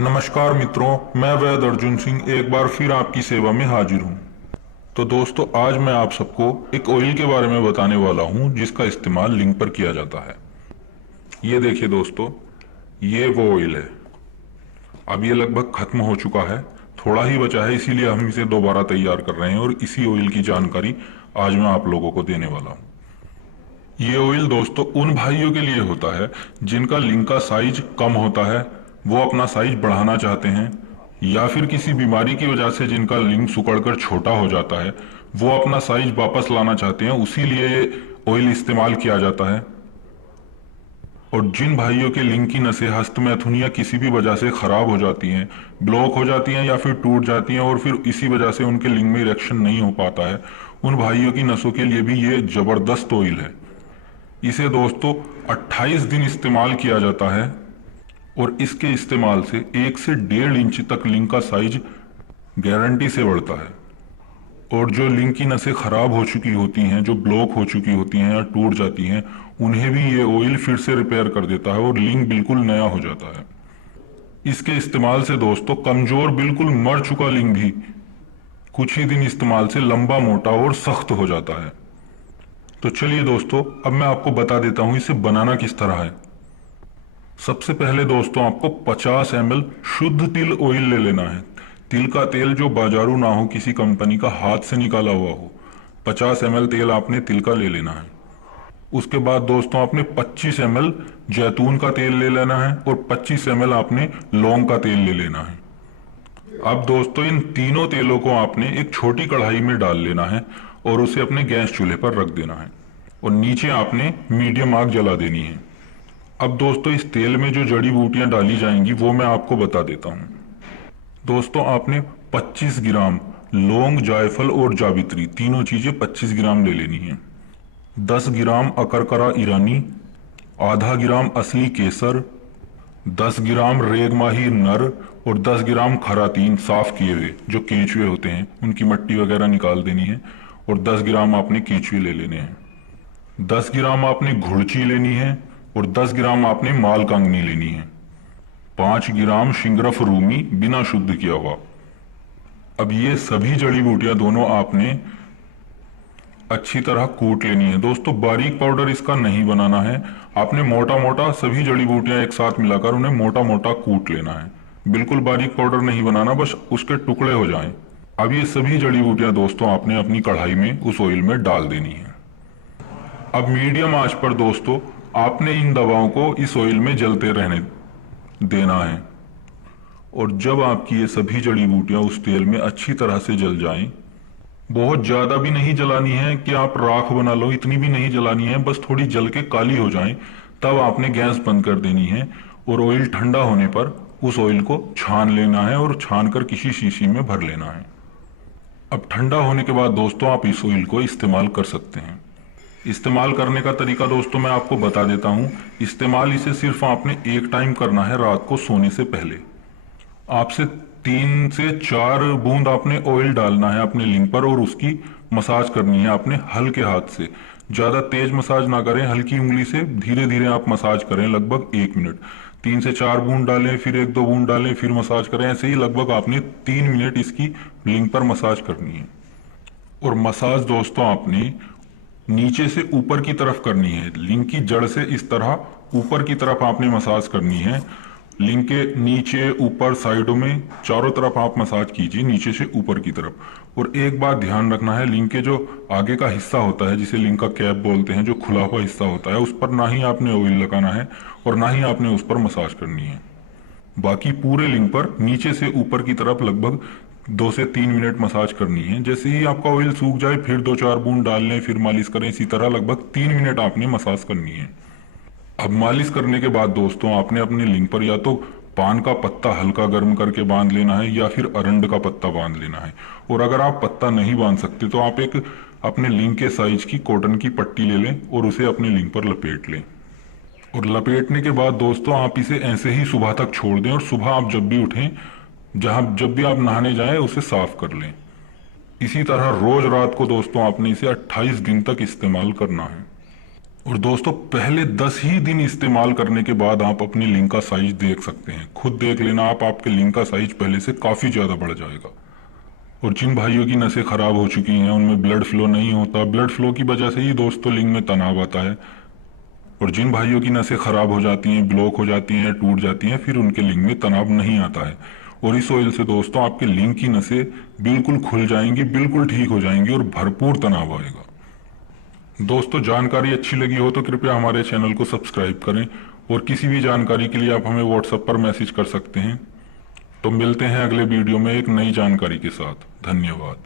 नमस्कार मित्रों, मैं वैद अर्जुन सिंह एक बार फिर आपकी सेवा में हाजिर हूँ। तो दोस्तों, आज मैं आप सबको एक ऑयल के बारे में बताने वाला हूँ जिसका इस्तेमाल लिंग पर किया जाता है। ये देखिए दोस्तों, ये वो ऑयल है। अब ये लगभग खत्म हो चुका है, थोड़ा ही बचा है, इसीलिए हम इसे दोबारा तैयार कर रहे हैं और इसी ऑयल की जानकारी आज मैं आप लोगों को देने वाला हूँ। ये ऑयल दोस्तों उन भाइयों के लिए होता है जिनका लिंग का साइज कम होता है, वो अपना साइज बढ़ाना चाहते हैं, या फिर किसी बीमारी की वजह से जिनका लिंग सिकुड़कर छोटा हो जाता है, वो अपना साइज वापस लाना चाहते हैं, उसी लिए ये ऑयल इस्तेमाल किया जाता है। और जिन भाइयों के लिंग की नसें हस्तमैथुन या किसी भी वजह से खराब हो जाती हैं, ब्लॉक हो जाती हैं या फिर टूट जाती हैं और फिर इसी वजह से उनके लिंग में इरेक्शन नहीं हो पाता है, उन भाइयों की नसों के लिए भी ये जबरदस्त ऑयल है। इसे दोस्तों 28 दिन इस्तेमाल किया जाता है और इसके इस्तेमाल से 1 से 1.5 इंच तक लिंग का साइज गारंटी से बढ़ता है। और जो लिंग की नसें खराब हो चुकी होती हैं, जो ब्लॉक हो चुकी होती हैं या टूट जाती हैं, उन्हें भी ये ऑयल फिर से रिपेयर कर देता है और लिंग बिल्कुल नया हो जाता है। इसके इस्तेमाल से दोस्तों कमजोर, बिल्कुल मर चुका लिंग भी कुछ ही दिन इस्तेमाल से लंबा, मोटा और सख्त हो जाता है। तो चलिए दोस्तों, अब मैं आपको बता देता हूं इसे बनाना किस तरह है। सबसे पहले दोस्तों आपको 50 ml शुद्ध तिल ऑयल ले लेना है। तिल का तेल जो बाजारू ना हो, किसी कंपनी का हाथ से निकाला हुआ हो। 50 ml तेल आपने तिल का ले लेना है। उसके बाद दोस्तों आपने 25 ml जैतून का तेल ले लेना है और 25 ml आपने लौंग का तेल ले लेना है। अब दोस्तों इन तीनों तेलों को आपने एक छोटी कढ़ाई में डाल लेना है और उसे अपने गैस चूल्हे पर रख देना है और नीचे आपने मीडियम आग जला देनी है। अब दोस्तों इस तेल में जो जड़ी बूटियां डाली जाएंगी वो मैं आपको बता देता हूं। दोस्तों आपने 25 ग्राम लौंग, जायफल और जावित्री, तीनों चीजें 25 ग्राम ले लेनी है। 10 ग्राम अकरकरा ईरानी, आधा ग्राम असली केसर, 10 ग्राम रेगमाही नर और 10 ग्राम खरातीन साफ किए हुए, जो केंचुए होते हैं उनकी मट्टी वगैरह निकाल देनी है और 10 ग्राम आपने केंचुए ले लेने हैं। 10 ग्राम आपने घुड़ची लेनी है और 10 ग्राम आपने माल कांगनी लेनी है। 5 ग्राम शिंगरफ रूमी बिना शुद्ध किया हुआ। अब ये सभी जड़ी बूटियां दोनों आपने अच्छी तरह कूट लेनी है। दोस्तों बारीक पाउडर इसका नहीं बनाना है, आपने मोटा मोटा सभी जड़ी बूटियां एक साथ मिलाकर उन्हें मोटा मोटा कूट लेना है। बिल्कुल बारीक पाउडर नहीं बनाना, बस उसके टुकड़े हो जाएं। अब ये सभी जड़ी बूटियां दोस्तों आपने अपनी कढ़ाई में उस ऑयल में डाल देनी है। अब मीडियम आंच पर दोस्तों आपने इन दवाओं को इस ऑयल में जलते रहने देना है। और जब आपकी ये सभी जड़ी बूटियां उस तेल में अच्छी तरह से जल जाएं, बहुत ज्यादा भी नहीं जलानी है कि आप राख बना लो, इतनी भी नहीं जलानी है, बस थोड़ी जल के काली हो जाए, तब आपने गैस बंद कर देनी है और ऑयल ठंडा होने पर उस ऑयल को छान लेना है और छान कर किसी शीशी में भर लेना है। अब ठंडा होने के बाद दोस्तों आप इस ऑयल को इस्तेमाल कर सकते हैं। इस्तेमाल करने का तरीका दोस्तों मैं आपको बता देता हूं। इस्तेमाल इसे सिर्फ आपने एक टाइम करना है, रात को सोने से पहले। आपसे 3 से 4 बूंद आपने ऑयल डालना है अपने लिंग पर और उसकी मसाज करनी है आपने हल्के हाथ से। ज्यादा तेज मसाज ना करें, हल्की उंगली से धीरे धीरे आप मसाज करें, लगभग 1 मिनट। 3 से 4 बूंद डालें, फिर 1-2 बूंद डालें, फिर मसाज करें, ऐसे ही लगभग आपने 3 मिनट इसकी लिंग पर मसाज करनी है। और मसाज दोस्तों आपने नीचे से ऊपर की तरफ करनी है, लिंग की जड़ से इस तरह ऊपर की तरफ आपने मसाज करनी है। लिंग के नीचे, ऊपर, साइडों में, चारों तरफ आप मसाज कीजिए, नीचे से ऊपर की तरफ। और एक बात ध्यान रखना है, लिंग के जो आगे का हिस्सा होता है, जिसे लिंग का कैप बोलते हैं, जो खुला हुआ हिस्सा होता है, उस पर ना ही आपने ऑयल लगाना है और ना ही आपने उस पर मसाज करनी है। बाकी पूरे लिंग पर नीचे से ऊपर की तरफ लगभग 2 से 3 मिनट मसाज करनी है। जैसे ही आपका ऑयल सूख जाए फिर 2-4 बूंद डाल लें, फिर मालिश करें, इसी तरह लगभग 3 मिनट आपने मसाज करनी है। अब मालिश करने के बाद दोस्तों आपने अपने लिंग पर या तो पान का पत्ता हल्का गर्म करके बांध लेना है या फिर अरंड का पत्ता बांध लेना है। और अगर आप पत्ता नहीं बांध सकते तो आप एक अपने लिंग के साइज की कॉटन की पट्टी ले लें और उसे अपने लिंग पर लपेट लें। और लपेटने के बाद दोस्तों आप इसे ऐसे ही सुबह तक छोड़ दें और सुबह आप जब भी उठें, जब भी आप नहाने जाएं, उसे साफ कर लें। इसी तरह रोज रात को दोस्तों आपने इसे 28 दिन तक इस्तेमाल करना है। और दोस्तों पहले 10 ही दिन इस्तेमाल करने के बाद आप अपनी लिंक का साइज देख सकते हैं। खुद देख लेना आप, आपके लिंक का साइज पहले से काफी ज्यादा बढ़ जाएगा। और जिन भाइयों की नसें खराब हो चुकी हैं, उनमें ब्लड फ्लो नहीं होता, ब्लड फ्लो की वजह से ही दोस्तों लिंक में तनाव आता है। और जिन भाइयों की नसें खराब हो जाती हैं, ब्लॉक हो जाती हैं, टूट जाती हैं, फिर उनके लिंक में तनाव नहीं आता है। और इस ऑयल से दोस्तों आपके लिंक की नसें बिल्कुल खुल जाएंगी, बिल्कुल ठीक हो जाएंगी और भरपूर तनाव आएगा। दोस्तों जानकारी अच्छी लगी हो तो कृपया हमारे चैनल को सब्सक्राइब करें, और किसी भी जानकारी के लिए आप हमें व्हाट्सएप पर मैसेज कर सकते हैं। तो मिलते हैं अगले वीडियो में एक नई जानकारी के साथ। धन्यवाद।